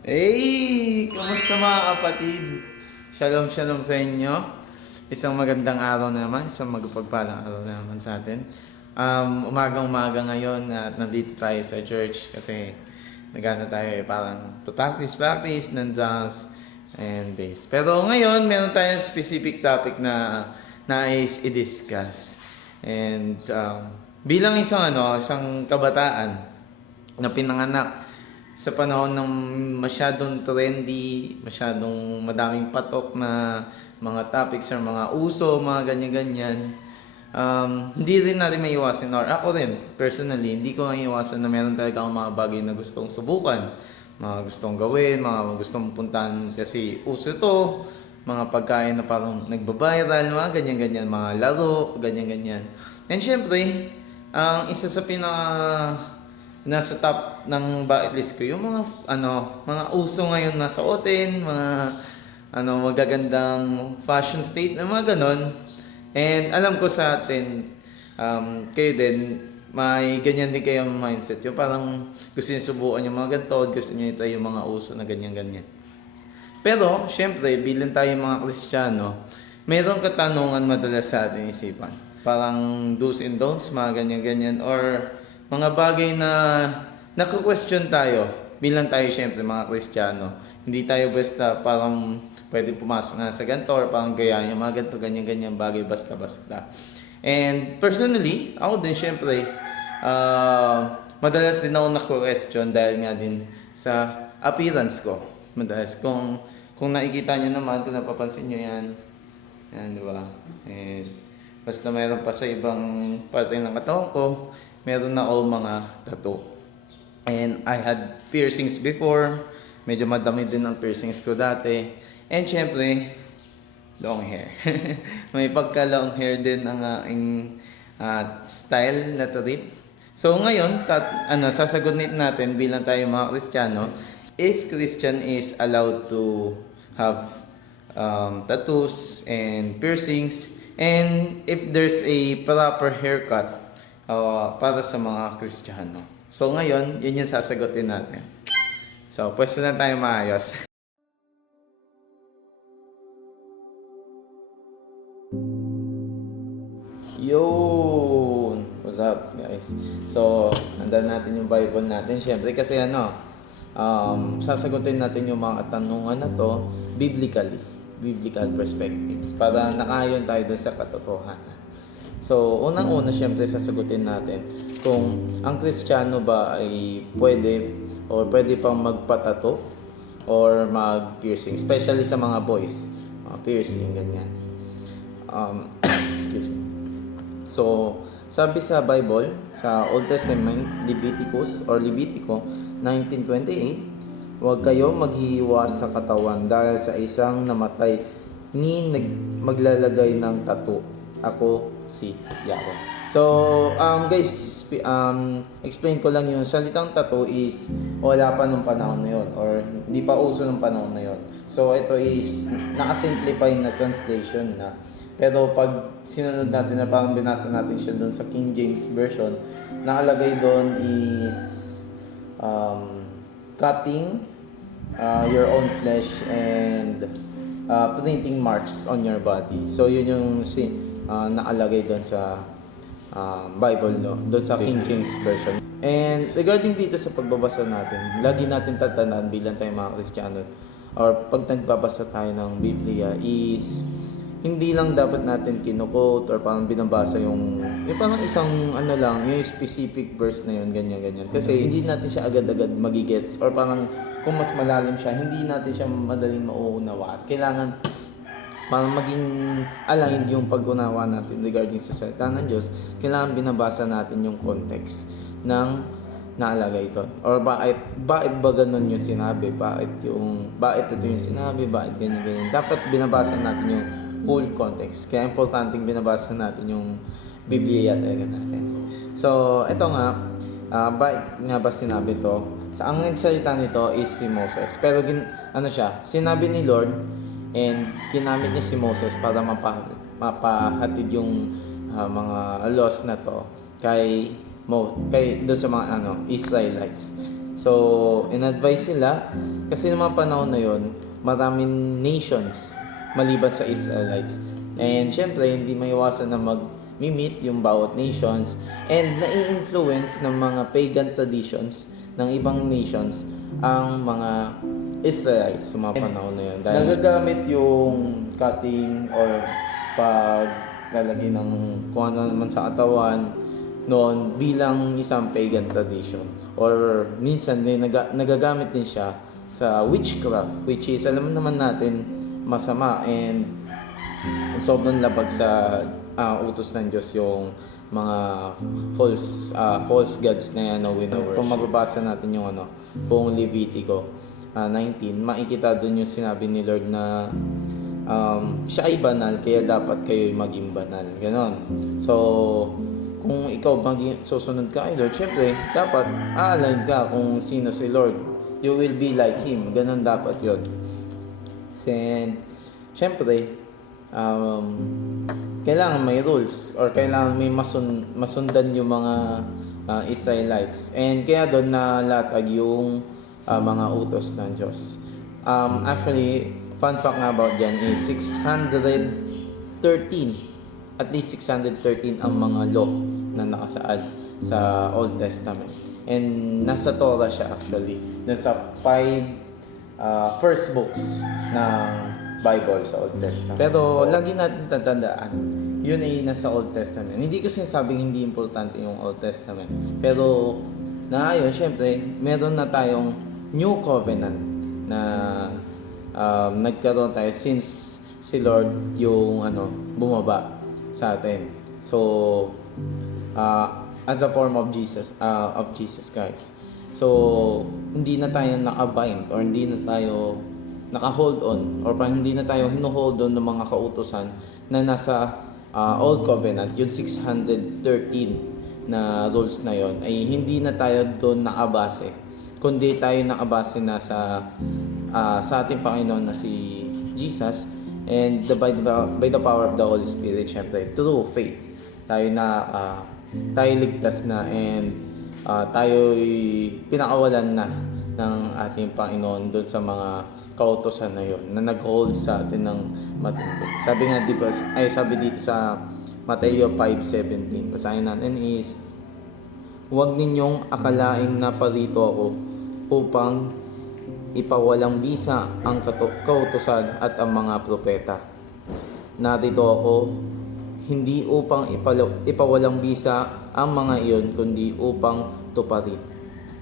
Hey! Kamusta mga kapatid? Shalom, shalom sa inyo. Isang magandang araw na naman, isang magpagpalang araw na naman sa atin. Umagang-umaga ngayon at nandito tayo sa church kasi nagana tayo parang practice ng dance and bass. Pero ngayon, meron tayong specific topic na nais i-discuss. And bilang isang kabataan na pinanganak sa panahon ng masyadong trendy, masyadong madaming patok na mga topics or mga uso, mga ganyan-ganyan. Hindi rin natin maiwasan, or ako rin, personally, hindi ko maiwasan na meron talaga akong mga bagay na gustong subukan, mga gustong gawin, mga gustong puntahan kasi uso to, mga pagkain na parang nagbabiral, mga ganyan-ganyan, mga laro, ganyan-ganyan. And syempre, ang isa sa nasa top ng bucket list ko yung mga uso ngayon na suotin, mga magagandang fashion state na mga ganon. And alam ko sa atin, kayo din may ganyan din kayong mindset, yung parang gusto niyo subukan yung mga ganito, gusto niyo ito yung mga uso na ganyan-ganyan. Pero syempre bilang tayo mga Kristiyano, mayroong katanungan madalas sa ating isipan, parang do's and don'ts, mga ganyan-ganyan, or mga bagay na nako-question tayo bilang tayo syempre mga Kristiyano. Hindi tayo basta parang pwede pumasok na sa ganito or parang gayahin yung mga ganito, ganyan-ganyan bagay basta-basta. And personally, ako din syempre, madalas din ako nako-question dahil nga din sa appearance ko. Madalas, kung nakikita nyo naman, kung napapansin nyo yan, di ba? And basta mayroon pa sa ibang parte ng katawan ko, meron na ako mga tattoo. And I had piercings before. Medyo madami din ang piercings ko dati. And syempre, long hair. May pagka-long hair din ang aking style na trip. So ngayon, sasagutin natin bilang tayo mga Kristiyano, if Christian is allowed to have tattoos and piercings, and if there's a proper haircut para sa mga Kristiyano. So ngayon, yun yung sasagutin natin. So, pwesto na tayo maayos. Yun! What's up, guys? So, nandan natin yung Bible natin. Siyempre, kasi sasagutin natin yung mga katanungan na to biblical perspectives, para nakayon tayo dun sa katotohanan. So, unang-una, syempre, sasagutin natin kung ang Kristiyano ba ay pwede pang magpatato or mag-piercing, especially sa mga boys, piercing, ganyan. Excuse me. So, sabi sa Bible, sa Old Testament, Levitico 19:28, huwag kayo maghihiwas sa katawan dahil sa isang namatay ni maglalagay ng tattoo. Ako si Yahweh. So, guys, explain ko lang yung salitang tattoo is wala pa nung panahon na yon, or hindi pa uso nung panahon na yon. So, ito is naka-simplify na translation na. Pero pag sinunod natin na parang binasa natin siya doon sa King James Version, nakalagay doon is cutting your own flesh and printing marks on your body. So, yun yung nakalagay doon sa Bible, no? Doon sa King James Version. And regarding dito sa pagbabasa natin, lagi natin tatandaan bilang tayo mga Kristiyano, or pag nagbabasa tayo ng Biblia, is hindi lang dapat natin kino-quote or parang binabasa yung parang isang yung specific verse na yun, ganyan-ganyan. Kasi hindi natin siya agad-agad magigets, or parang kung mas malalim siya, hindi natin siya madaling mauunawaan. Kailangan parang maging aligned yung pag-unawa natin regarding sa salita ng Diyos. Kailangan binabasa natin yung context ng naalagay ito. Or bakit ba ganun yung sinabi? Bakit ito yung sinabi? Bakit ganyan-ganyan? Dapat binabasa natin yung whole context. Kaya importanteng binabasa natin yung Biblia talaga natin. So, ito nga, bakit nga ba sinabi to? Ang nagsalita nito is si Moses. Pero sinabi ni Lord, and ginamit niya si Moses para mapahatid yung mga laws na to kay doon sa mga Israelites. So, in-advise sila Kasi noong mga panahon na yon, maraming nations maliban sa Israelites. And syempre, hindi maiwasan na mag-meet yung bawat nations and nai-influence ng mga pagan traditions ng ibang nations ang mga Israelites sa mga panahon na yun. Dahil nagagamit yung cutting or paglalagay ng kung ano naman sa katawan noon bilang isang pagan tradition. Or minsan nagagamit din siya sa witchcraft, which is alam naman natin masama and sobrang labag sa utos ng Diyos yung mga false gods na yan na wino-worship. Kung mababasa natin yung buong Levitico 19, makikita doon yung sinabi ni Lord na siya ay banal, kaya dapat kayo maging banal. Ganon. So, kung ikaw susunod ka kay Lord, syempre, dapat aalign ka kung sino si Lord. You will be like Him. Ganon dapat yun. And, syempre, kailangan may rules or kailangan may masundan yung mga Israelites. And kaya doon nalatag yung mga utos ng Diyos. Actually, fun fact nga about dyan is 613, at least 613 ang mga law na nakasaad sa Old Testament. And nasa Torah siya actually. Nasa 5 first books ng Bible sa Old Testament. Pero lagi natin tatandaan, yun ay nasa Old Testament. Hindi ko sinasabing hindi importante yung Old Testament. Pero ayun, syempre, meron na tayong New Covenant na nagkaroon tayo since si Lord yung bumaba sa atin. So, as a form of Jesus Christ. So, hindi na tayo naka-bind or hindi na tayo naka-hold on or hindi na tayo hino-hold on ng mga kautusan na nasa Old Covenant, yung 613 na rules na yon ay hindi na tayo doon nakabase, kundi tayo nakabase na sa ating Panginoon na si Jesus and by the power of the Holy Spirit, syempre, through faith tayo ligtas na and tayo'y pinakawalan na ng ating Panginoon doon sa mga kautosan na yon na nag-hold sa atin ng matindi. Sabi nga sabi dito sa Mateo 5:17, basahin natin is, huwag ninyong akalaing naparito ako upang ipawalang bisa ang kautosan at ang mga propeta. Narito ako hindi upang ipawalang bisa ang mga iyon, kundi upang tuparin.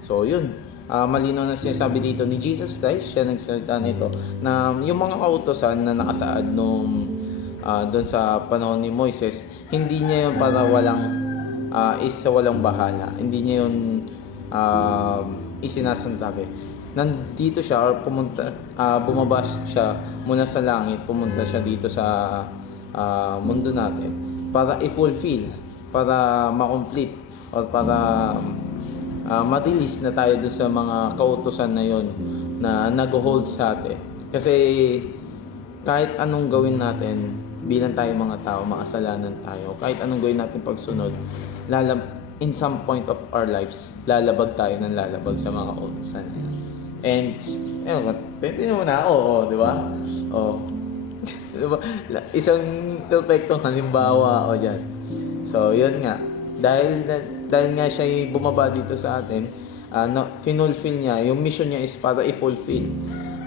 So yun, malinaw na sinasabi dito ni Jesus Christ, siya nagsalita nito, na yung mga kautosan na nakasaad doon sa panahon ni Moises, hindi niya yun para walang bahala. Hindi niya yun isinasantabi. Nandito siya or bumaba siya mula sa langit, pumunta siya dito sa mundo natin para i-fulfill, para ma-complete or para ma-release na tayo doon sa mga kautusan na yon na nag-hold sa atin. Kasi kahit anong gawin natin bilang tayo mga tao, makasalanan tayo, kahit anong gawin natin pagsunod, in some point of our lives, lalabag tayo ng lalabag sa mga kautusan na yan. And tingnan mo na di ba? Diba? Isang perfectong halimbawa dyan. So yun nga, dahil nga siya bumaba dito sa atin, finulfill niya, yung mission niya is para i-fulfill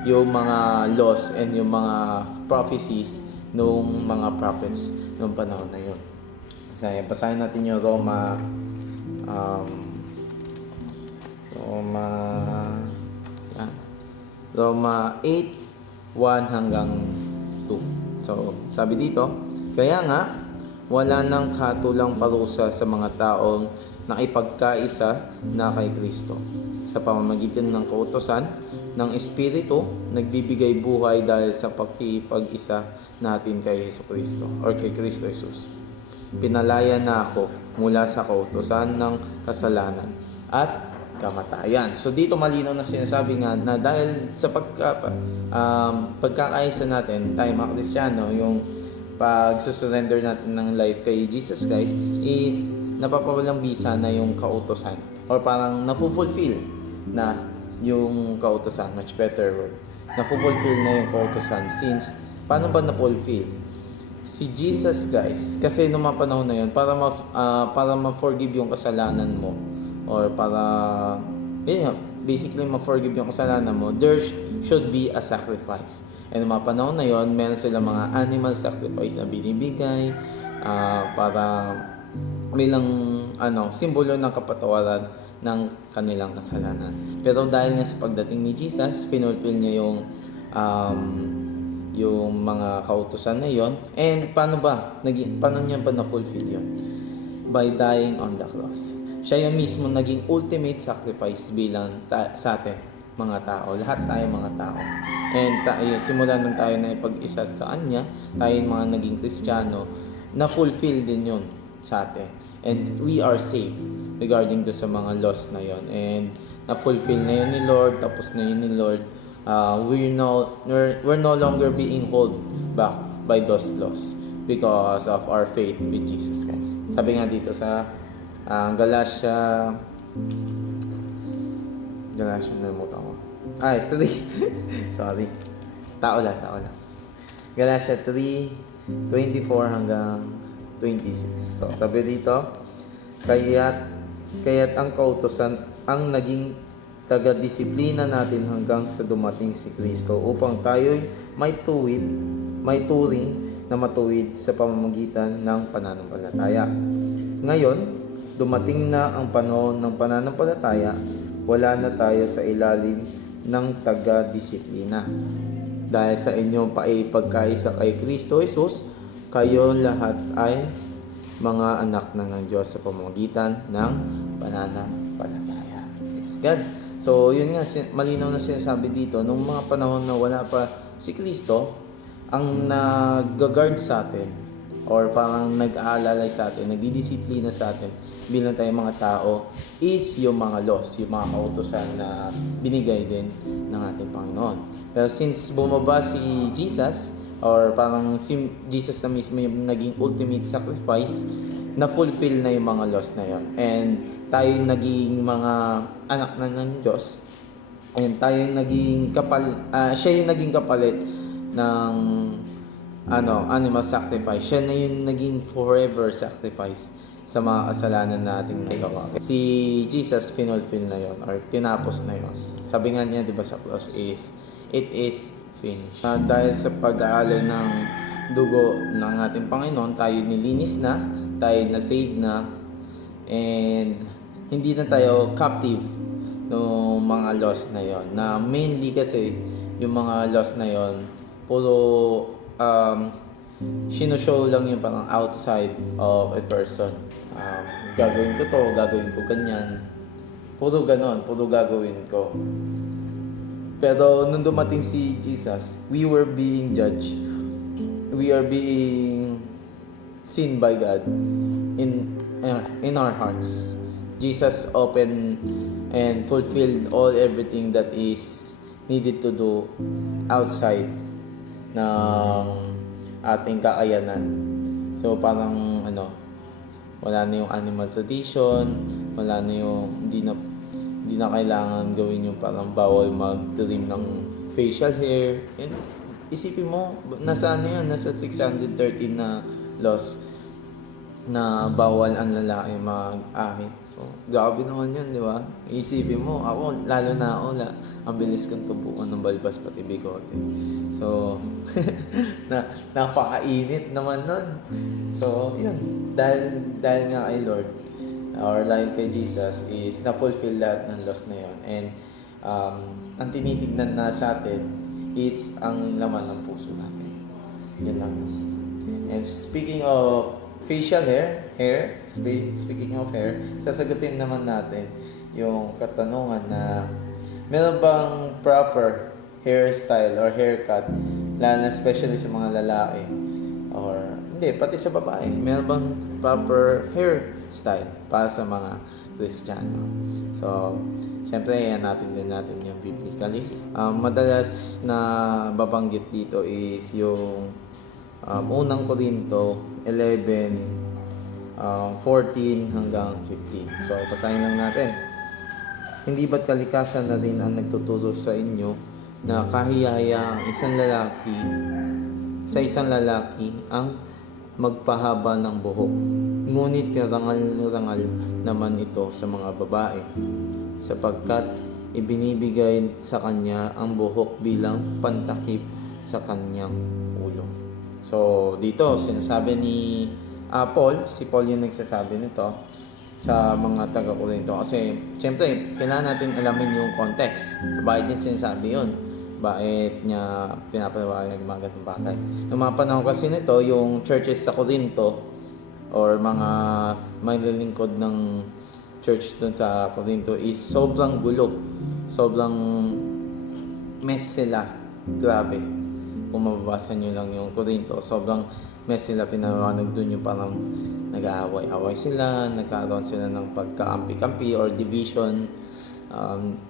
yung mga laws and yung mga prophecies nung mga prophets nung panahon na yun. Basahin natin yung Roma 8:1 hanggang 2. So, sabi dito, kaya nga, wala nang katulang parusa sa mga taong nakipagkaisa na kay Kristo. Sa pamamagitan ng kautusan ng Espiritu, nagbibigay buhay dahil sa pakikipag-isa natin kay Jesucristo or kay Kristo Jesus. Pinalaya na ako mula sa kautusan ng kasalanan at kamatayan. So dito malinaw na sinasabi nga na dahil sa pagkakaisa natin, tayo mga Kristiyano, yung pag-surrender natin ng life kay Jesus Christ is napapawalang bisa na yung kautusan or parang na-fulfill na yung kautusan, much better word. Na-fulfill na yung kautusan since, paano ba na-fulfill? Si Jesus guys, kasi nung mga panahon na yun, para ma-forgive yung kasalanan mo, or para, yun nga, basically ma-forgive yung kasalanan mo, there should be a sacrifice. And nung mga panahon na yun, meron sila mga animal sacrifice na binibigay, para bilang simbolo ng kapatawaran ng kanilang kasalanan. Pero dahil nga sa pagdating ni Jesus, pinulfill niya yung mga kautusan na yon. And paano niya ba na-fulfill yon? By dying on the cross. Siya yung mismo naging ultimate sacrifice bilang sa atin, mga tao. Lahat tayo mga tao. And simula nung tayo na ipag-isa sa Kanya, tayo yung mga naging Kristiyano, na-fulfill din yon sa atin. And we are saved regarding sa mga laws na yon. And na-fulfill na yun ni Lord, tapos na yun ni Lord. We're no longer being held back by those laws because of our faith with Jesus Christ. Sabi nga dito sa Galatia, nalimutan ko. 3. Sorry. Tao lang. Galatia 3:24 hanggang 26. So, sabi dito, kaya't ang kautusan ang naging taga-disiplina natin hanggang sa dumating si Kristo upang tayo'y may turing na matuwid sa pamamagitan ng pananampalataya. Ngayon, dumating na ang panahon ng pananampalataya, wala na tayo sa ilalim ng taga-disiplina. Dahil sa inyong pagkaisa kay Kristo Jesus, kayo lahat ay mga anak ng Diyos sa pamamagitan ng pananampalataya. Praise God. So, yun nga, malinaw na sinasabi dito, nung mga panahon na wala pa si Kristo, ang nag-guard sa atin, or parang nag-aalalay sa atin, nagdidisiplina sa atin, bilang tayong mga tao, is yung mga laws, yung mga kautusan na binigay din ng ating Panginoon. Pero since bumaba si Jesus, or parang si Jesus na mismo yung naging ultimate sacrifice, na-fulfill na yung mga laws na yon. And tayo naging mga anak na ng Diyos. And tayo naging siya yung naging kapalit ng animal sacrifice. Siya na yung naging forever sacrifice sa mga kasalanan nating nagawa. Si Jesus finulfill na yon, or tinapos na yon. Sabi nga niya, 'di ba, sa cross is, it is finished. Dahil sa pag-aalay ng dugo ng ating Panginoon, tayo nilinis na, tayo na saved na, and hindi na tayo captive ng mga laws na yon. Na mainly kasi yung mga laws na yon, puro sinushow lang yung parang outside of a person. Gagawin ko to, gagawin ko ganyan. Puro ganon, puro gagawin ko. Pero nung dumating si Jesus, we were being judged. We are being seen by God in our hearts. Jesus opened and fulfilled everything that is needed to do outside ng ating kakayanan. So parang wala na yung animal tradition, wala na yung hindi na kailangan gawin yung parang bawal mag-trim ng facial hair. And isipin mo, nasa 613 na laws na bawal ang lalaki mag-ahit. So, grabe naman yun, di ba? Isipin mo, lalo na ako, ang bilis kong tubukan ng balbas pati bigote. So, napakainit naman nun. So, yun. Dahil nga kay Lord, or dahil kay Jesus, is na-fulfill lahat ng laws na yun. And, ang tinitignan na sa atin is ang laman ng puso natin. Yun lang. And speaking of facial hair, speaking of hair, sasagutin naman natin yung katanungan na meron bang proper hairstyle or haircut, lalo na especially sa mga lalaki, or hindi, pati sa babae, meron bang proper hairstyle para sa mga Kristiyano? So, syempre, hanapin din natin yung biblically. Madalas na babanggit dito is yung unang Korinto 11, 14 hanggang 15. So, basahin lang natin. Hindi ba't kalikasan na rin ang nagtuturo sa inyo na kahiyaya ang isang lalaki ang magpahaba ng buhok? Ngunit rangal-rangal naman ito sa mga babae, sapagkat ibinibigay sa kanya ang buhok bilang pantakip sa kanyang ulo. So, dito, sinasabi ni Paul, si Paul yung nagsasabi nito sa mga taga-Korinto. Kasi, syempre, kailangan natin alamin yung context. Bakit niya sinasabi yun? Bakit niya pinapaliwanag yung mga ganitong bagay? Noong mga panahon kasi nito, yung churches sa Korinto, or mga maglilingkod ng church doon sa Korinto is sobrang gulo. Sobrang mess sila. Grabe. Kung mababasa nyo lang yung Korinto, sobrang mess sila. Pinaliwanag doon yung parang nag-aaway-away sila, nagkaroon sila ng pagkakampi-kampi or division,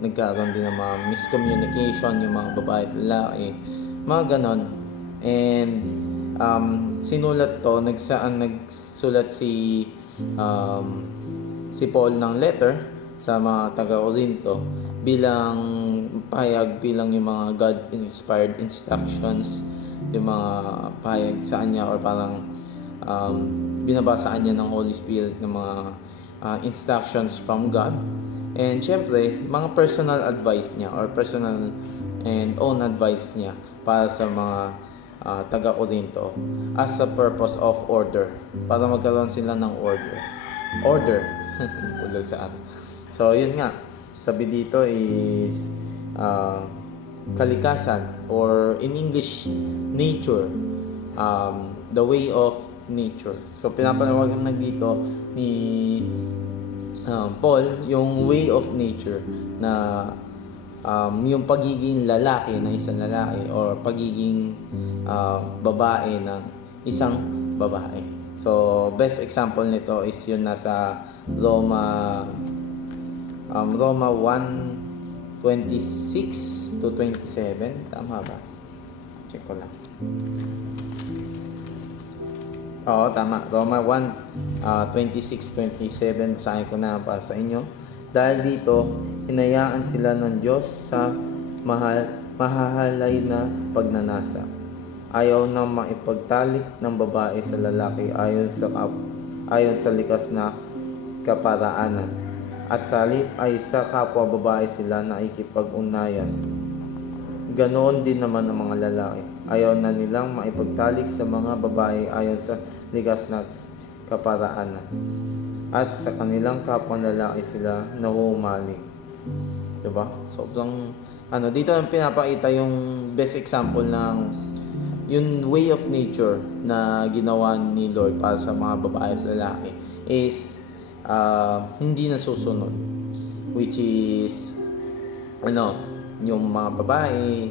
nagkaroon din ng mga miscommunication yung mga babae at lalaki, mga ganon. And sinulat to, nagsulat si Paul ng letter sa mga taga-Korinto bilang pahayag, bilang yung mga God-inspired instructions, yung mga pahayag sa kanya, or parang binabasaan niya ng Holy Spirit ng mga instructions from God. And syempre, mga personal advice niya or personal and own advice niya para sa mga taga-Korinto as a purpose of order, para magkaroon sila ng order ulol sa atin. So yun nga, sabi dito is kalikasan, or in English, nature, the way of nature. So pinapanawagan na dito ni Paul yung way of nature na yung pagiging lalaki ng isang lalaki, or pagiging babae ng isang babae. So best example nito is yun nasa Roma 1:26 to 27. Tama ba? Check ko lang. Oo, tama. Roma 1:26-27. Basahin ko na para sa inyo. Dahil dito, hinayaan sila ng Diyos sa mahahalay na pagnanasa. Ayaw na maipagtalik ng babae sa lalaki ayon sa likas na kaparaanan. At sa halip ay sa kapwa babae sila na ikipag-unayan. Ganoon din naman ang mga lalaki. Ayaw na nilang maipagtalik sa mga babae ayon sa likas na kaparaanan. At sa kanilang kapwa lalaki sila nahuhumaling. Diba? Sobrang dito ang pinapakita yung best example ng yung way of nature na ginawa ni Lord para sa mga babae at lalaki is hindi nasusunod, which is yung mga babae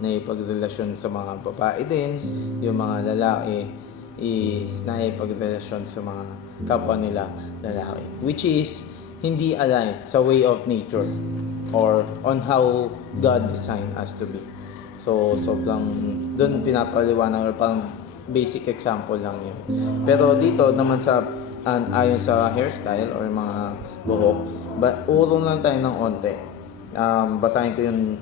na ipagrelasyon sa mga babae din, yung mga lalaki is na ipagrelasyon sa mga kapwa nila lalaki, which is hindi aligned sa way of nature or on how God designed us to be. So sobrang doon pinapaliwanag, or parang basic example lang yun. Pero dito naman sa ayon sa hairstyle or mga buhok, urong lang tayo ng onte. Basahin ko yung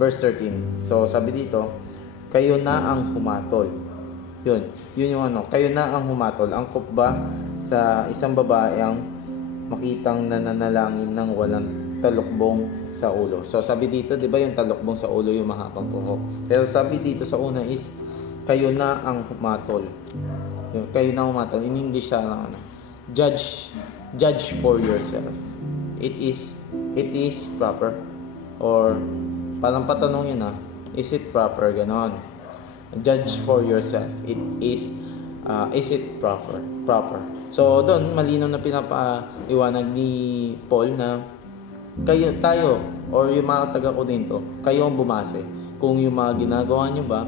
verse 13. So sabi dito, kayo na ang humatol. Yun yung kayo na ang humatol. Angkop ba sa isang babae ang makitang nananalangin ng walang talukbong sa ulo? So sabi dito, 'di ba yung talukbong sa ulo yung mahabang buhok. Pero sabi dito sa una is kayo na ang humatol. Kayo na humatol. In English judge for yourself. It is proper, or parang patanong yun is it proper, ganon. Judge for yourself. Is it proper? So doon malinaw na pinapaliwanag ni Paul na tayo or yung mga taga-Korinto, kayo ang bumase kung yung mga ginagawa nyo ba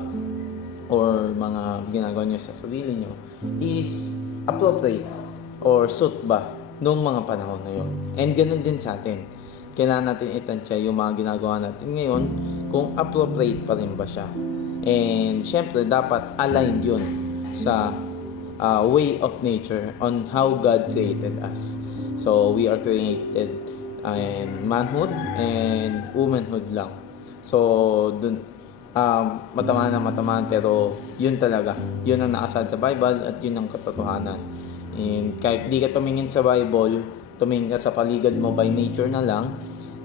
or mga ginagawa nyo sa sarili nyo is appropriate or suit ba noong mga panahon na yun. And ganun din sa atin. Kailangan natin itansya yung mga ginagawa natin ngayon kung appropriate pa rin ba siya. And syempre dapat aligned yun sa way of nature on how God created us. So we are created and manhood and womanhood lang. So dun matamaan pero yun talaga. Yun ang nakasaad sa Bible at yun ang katotohanan. And kahit di ka tumingin sa Bible, tumingin ka sa paligid mo by nature na lang,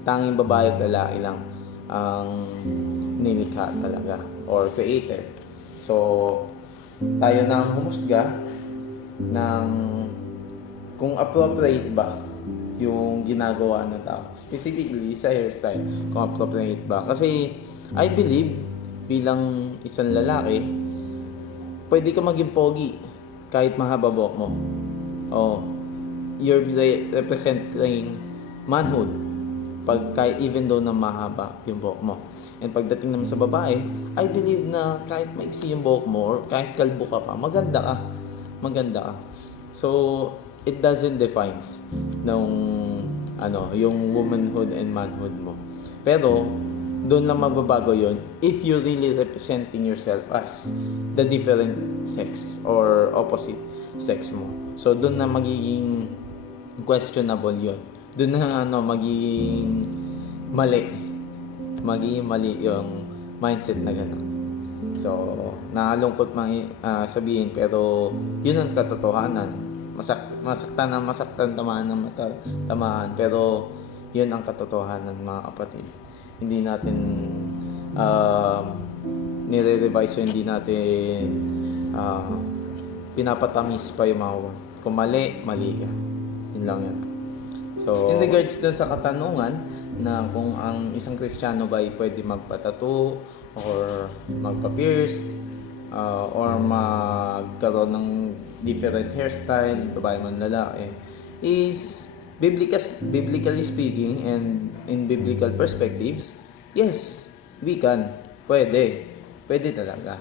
tanging babae at lalaki lang ang nilikha talaga or created. So, tayo nang humusga ng kung appropriate ba yung ginagawa ng tao. Specifically sa hairstyle, kung appropriate ba. Kasi I believe bilang isang lalaki, pwede ka maging pogi kahit mahaba buhok mo. Oh, you're representing manhood kahit even though na mahaba yung buhok mo. And pagdating naman sa babae, I believe na kahit maiksi yung buhok mo or kahit kalbo ka pa, maganda ka. Maganda ka. So, it doesn't defines yung womanhood and manhood mo. Pero, doon lang magbabago yon if you're really representing yourself as the different sex or opposite sex mo. So, doon na magiging questionable yon. Doon na magiging mali. Magiging mali yung mindset na gano'n. So, nakalungkot sabihin pero yun ang katotohanan. Masaktan, tamaan pero yun ang katotohanan mga kapatid. Hindi natin nire-revise o hindi natin pinapatamis pa yung mga word. Kung mali ka. Yun lang yan. So, in regards dun sa katanungan na kung ang isang Kristiyano ba ay pwede magpatattoo or magpa-pierce or magkaroon ng different hairstyle, babae man lalaki, is biblically speaking and in biblical perspectives, yes, we can. Pwede talaga.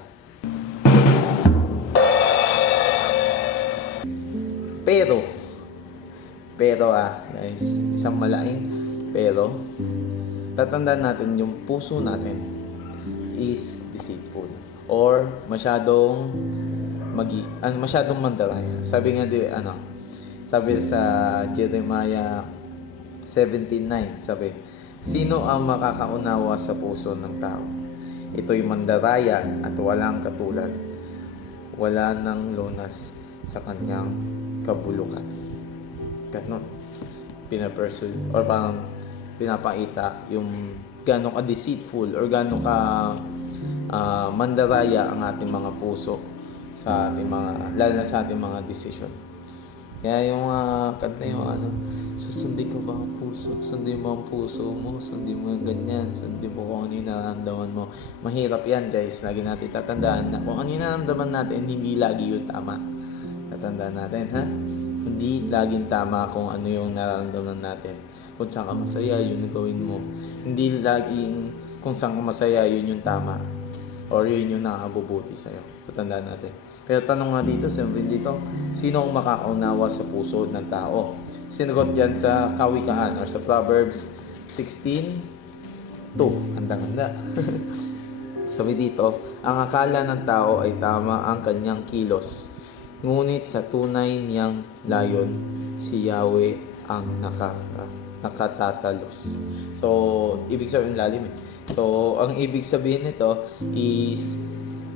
Pero guys, isang malaking pero tatandaan natin yung puso natin is deceitful or masyadong mandaraya. Sabi sa Jeremiah 17:9, sabi, sino ang makakaunawa sa puso ng tao? Ito'y mandaraya at walang katulad. Wala nang lunas sa kanyang kabulukan. Ganon. Pinapursue or parang pinapakita yung gano'n ka deceitful or gano'n ka mandaraya ang ating mga puso sa ating lalo na sa ating mga desisyon. Kaya yung kanta yung susundin ko ba ang puso? Sundin mo ang puso mo, sundin mo yung ganyan, sundin mo kung ano yung nararamdaman mo. Mahirap yan guys, lagi natin tatandaan na kung ano yung nararamdaman natin, hindi lagi yung tama. Tatandaan natin, ha? Hindi laging tama kung ano yung nararamdaman natin. Kung saan ka masaya, yun yung gawin mo. Hindi laging kung saan ka masaya, yun yung tama. Or yun yung nakakabubuti sa'yo. Tatandaan natin. Pero tanong nga dito, sino ang makakaunawa sa puso ng tao? Sinagot yan sa Kawikaan or sa Proverbs 16:2. Ganda. Sabi dito, ang akala ng tao ay tama ang kanyang kilos. Ngunit sa tunay niyang layon, si Yahweh ang nakatatalos. So, ibig sabihin lalim eh. So, ang ibig sabihin nito is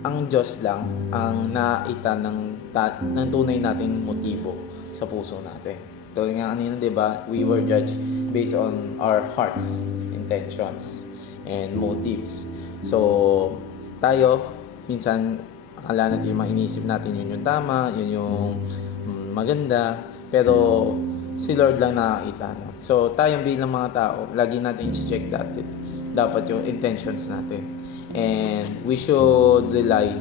ang Diyos lang ang naita ng tunay nating motibo sa puso natin. Ito nga kanina, 'di ba? We were judged based on our hearts, intentions, and motives. So, tayo minsan akala natin yung inisip natin yun yung tama, yun yung maganda, pero si Lord lang nakakita. No? So, tayong bilang mga tao, lagi natin i-check dapat yung intentions natin. And we should rely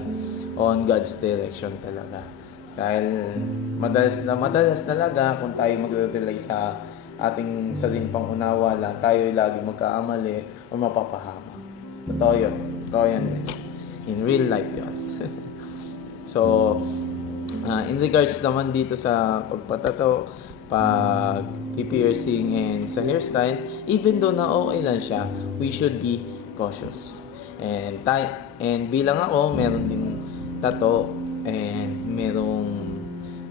on God's direction talaga. Dahil madalas talaga kung tayo magre-rely sa ating sariling pangunawa lang, tayo lagi magkaamali o mapapahama. Totoo yun guys. In real life yun. So, in regards naman dito sa pagpatato, pag-piercing and sa hairstyle, even though na okay lang siya, we should be cautious. And bilang ako, meron din tato and merong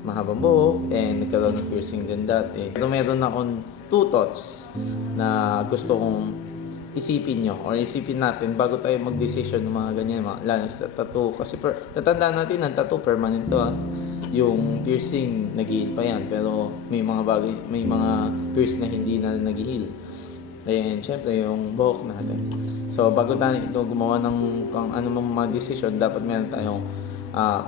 mahabang buhok and nagkaroon ng piercing din dati. Pero meron akong two thoughts na gusto kong isipin nyo or isipin natin bago tayo mag-decision ng mga ganyan, lalo sa tattoo. Kasi tatandaan natin ang tattoo permanent to Yung piercing nag-heal pa yan, pero may mga bagay, may mga pierce na hindi na nag-heal. And syempre yung buhok natin. So bago tayo ito gumawa ng kung ano mga decision, dapat meron tayong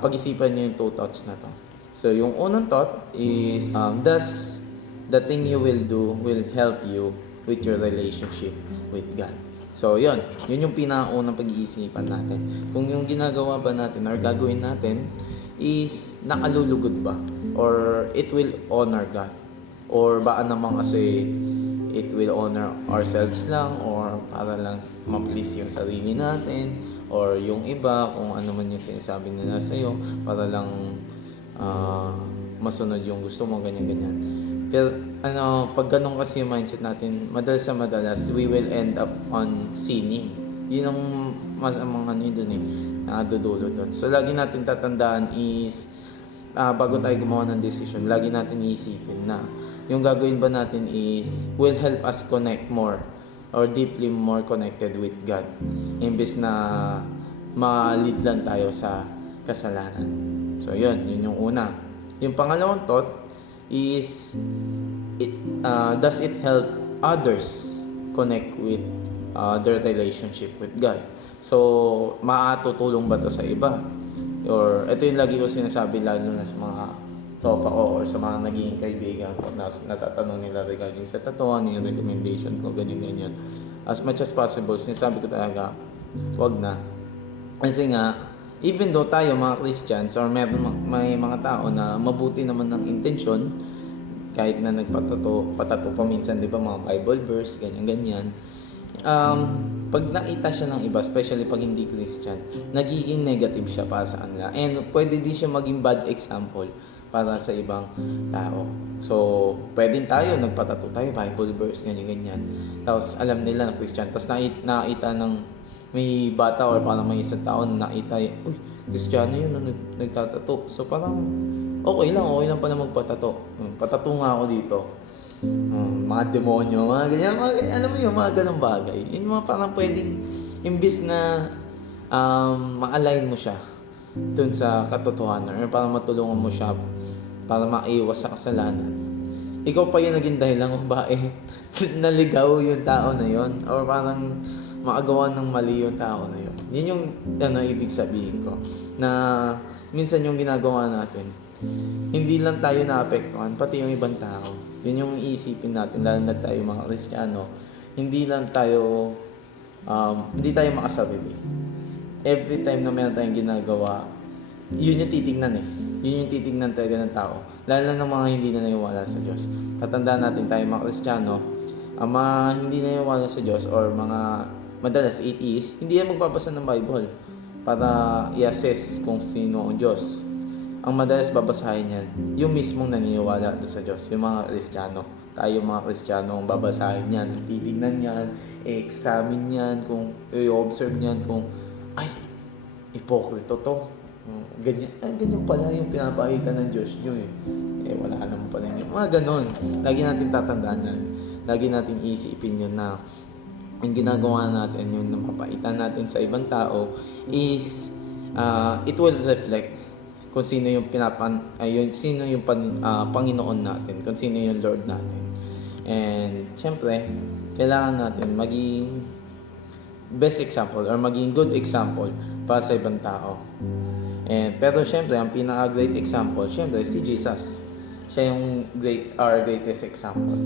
pag-isipan nyo yung two thoughts na to. So yung unang thought is, does the thing you will do will help you with your relationship with God? So yun yung pinakaunang pag-iisipan natin. Kung yung ginagawa ba natin or gagawin natin is nakalulugod ba? Or it will honor God? Or baka naman kasi it will honor ourselves lang, or para lang ma-please yung sarili natin, or yung iba, kung ano man yung sinasabi nila sa'yo, para lang masunod yung gusto mo, ganyan-ganyan. Pero pag ganun kasi yung mindset natin, madalas we will end up on sinning. Yun ang masamang dun nakadudulo dun. So lagi natin tatandaan is, bago tayo gumawa ng decision, lagi natin iisipin na yung gagawin ba natin is will help us connect more or deeply more connected with God, imbes na ma-lead lang tayo sa kasalanan. So yun yung una. Yung pangalawang thought is, does it help others connect with their relationship with God? So maatutulong ba to sa iba? Or ito yung lagi ko sinasabi, lalo na sa mga tropa ko or sa mga naging kaibigan ko na natatanong nila regarding sa tattoo, ano yung recommendation ko, ganyan-ganyan. As much as possible, sinasabi ko talaga, wag na. Kasi nga, even though tayo mga Christians or may mga tao na mabuti naman ng intensyon, kahit na nagpatato pa minsan, di ba, mga Bible verse, ganyan-ganyan. Pag nakita siya ng iba, especially pag hindi Christian, nagiging negative siya para sa kanila. And pwede din siya maging bad example para sa ibang tao. So, pwedeng tayo, nagpatato tayo, Bible verse, ganyan-ganyan. Tapos, alam nila na Christian. Tapos, nakita ng may bata or parang may isang tao na nakita, uy, Kristiyano yun na nagtatato. So, parang, okay lang pala magpatato. Patato nga ako dito. Mga demonyo, mga ganyan, alam mo yun, mga ganang bagay. Yun mga parang pwedeng, imbis na ma-align mo siya dun sa katotohanan or para matulungan mo siya para maiwas sa kasalanan, ikaw pa yung naging dahilan kung bakit naligaw yung tao na yun or parang maagawan ng mali yung tao na yun. Yun yung ibig sabihin ko na minsan yung ginagawa natin, hindi lang tayo naapektuhan, pati yung ibang tao. Yun yung iisipin natin, lalo na tayo mga Kristiyano, hindi tayo makasarili. Every time na meron tayong ginagawa, yun yung titignan Yun yung titignan talaga ng tao. Lalo na ng mga hindi na naniwala sa Diyos. Tatandaan natin tayo mga Kristiyano, ang mga hindi naniwala sa Diyos or mga madalas atheist, hindi yan magbabasa ng Bible para i-assess kung sino ang Diyos. Ang madalas babasahin yan, yung mismong naniniwala doon sa Diyos, yung mga Kristiyano. Tayo mga Kristiyano ang babasahin yan, titignan yan, i-examine yan, kung i-observe yan, kung ay, ipokrito to. Ganyan pala yung pinapakita ng Diyos nyo wala naman pala yun. Mga ganon. Lagi natin tatandaan yan. Lagi natin isipin yun na ang ginagawa natin, yung napapaitan natin sa ibang tao is it will reflect kung sino yung Panginoon natin, kung sino yung Lord natin. And syempre, kailangan natin maging best example or maging good example para sa ibang tao. Pero syempre, ang pinaka-great example, syempre, si Jesus. Siya yung our greatest example.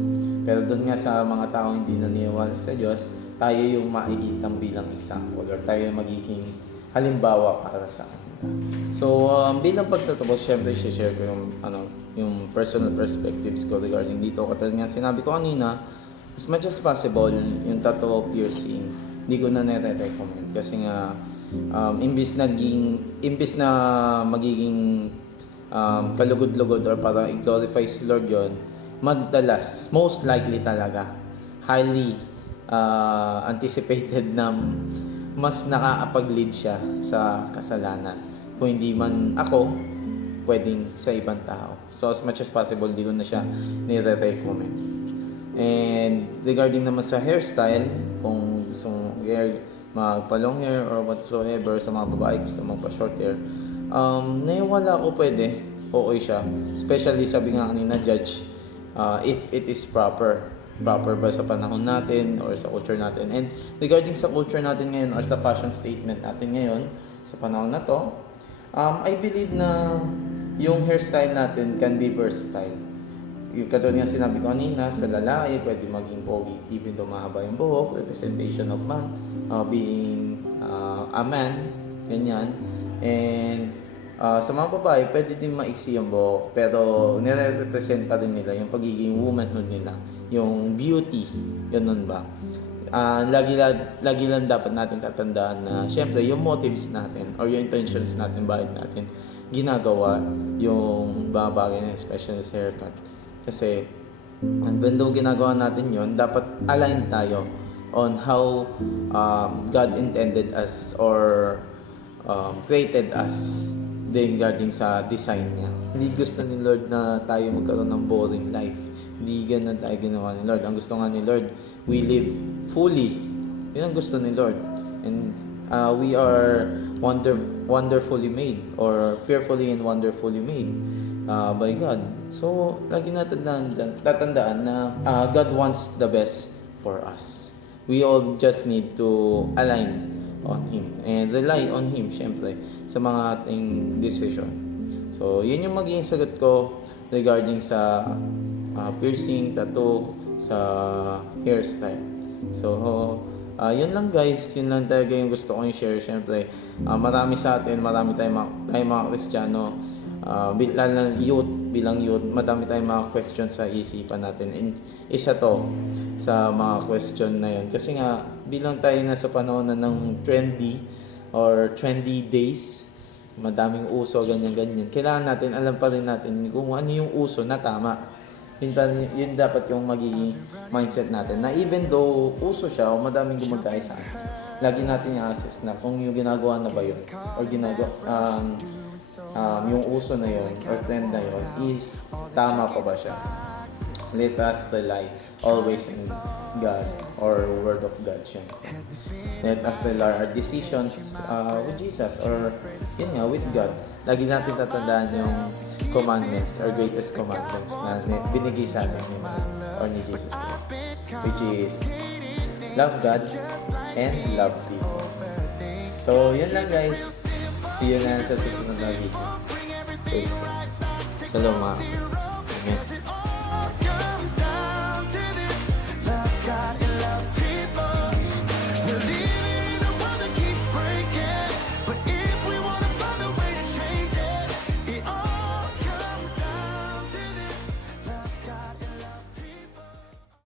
Pero doon nga sa mga tao hindi naniniwala sa Diyos, tayo yung makikitang bilang example or tayo yung magiging halimbawa para sa kanila. So, bilang pagtatapos, syempre, share ko yung personal perspectives ko regarding dito. Katulad nga sinabi ko kanina, as much as possible, yung tattoo piercing, hindi ko na nire-recommend. Kasi nga, imbis na magiging kalugod-lugod or parang i-glorify si Lord yon, madalas, most likely talaga, highly anticipated na mas nakakapag-lead siya sa kasalanan. Kung hindi man ako, pwedeng sa ibang tao. So as much as possible, di ko na siya nire-recommend. And regarding naman sa hairstyle, kung gusto mong magpa-long hair or whatsoever, sa mga babae gusto magpa-short hair, naiwala ko pwede, okay siya. Especially sabi nga kanina, judge if it is proper ba sa panahon natin or sa culture natin. And regarding sa culture natin ngayon or sa fashion statement natin ngayon sa panahon na to, I believe na yung hairstyle natin can be versatile. Yung katulad nga sinabi ko kanina, sa lalaki pwede maging pogi even though mahaba yung buhok, representation of man, being a man, ganyan. And sa mga babae, pwede din maiksi yung buhok, pero nire-represent pa rin nila yung pagiging womanhood nila, yung beauty, ganun ba. Lagi lang dapat natin tatandaan na syempre yung motives natin or yung intentions natin, bakit natin ginagawa yung bagay na especially sa haircut. Kasi even though ginagawa natin yon, dapat align tayo on how God intended us or created us regarding sa design niya. Hindi gusto ni Lord na tayo magkaroon ng boring life. Hindi ganun tayo ginawa ni Lord. Ang gusto nga ni Lord, we live fully. Yun ang gusto ni Lord. And we are wonderfully made or fearfully and wonderfully made by God. So, lagi tatandaan na God wants the best for us. We all just need to align on Him and rely on Him, syempre, sa mga ating decision. So, yun yung magiging sagot ko regarding sa piercing, tattoo, sa hairstyle. So, yun lang guys, yun lang talaga yung gusto kong i-share. Syempre, marami sa atin, marami tayong mga Kristiyano, bilang youth, madami tayong mga questions sa isipan natin. And isa to sa mga question na yun. Kasi nga, bilang tayo nasa panahon na ng trendy or trendy days, madaming uso, ganyan-ganyan. Kailangan natin, alam pa rin natin kung ano yung uso na tama. Yun dapat yung magiging mindset natin. Na even though uso siya o madaming gumagaya sa atin, lagi natin i-assess na kung yung ginagawa na ba yun or yung uso na yun or trend na yun is tama pa ba siya. Let us rely always in God or Word of God, syempre. Let us rely our decisions with Jesus or yun nga, with God. Lagi natin tatandaan yung commandments or greatest commandments na binigay sa atin ni God or ni Jesus Christ, which is love God and love people. So, yun lang guys. See you na sa susunod na video. Praise God. Shalom mga. Amen.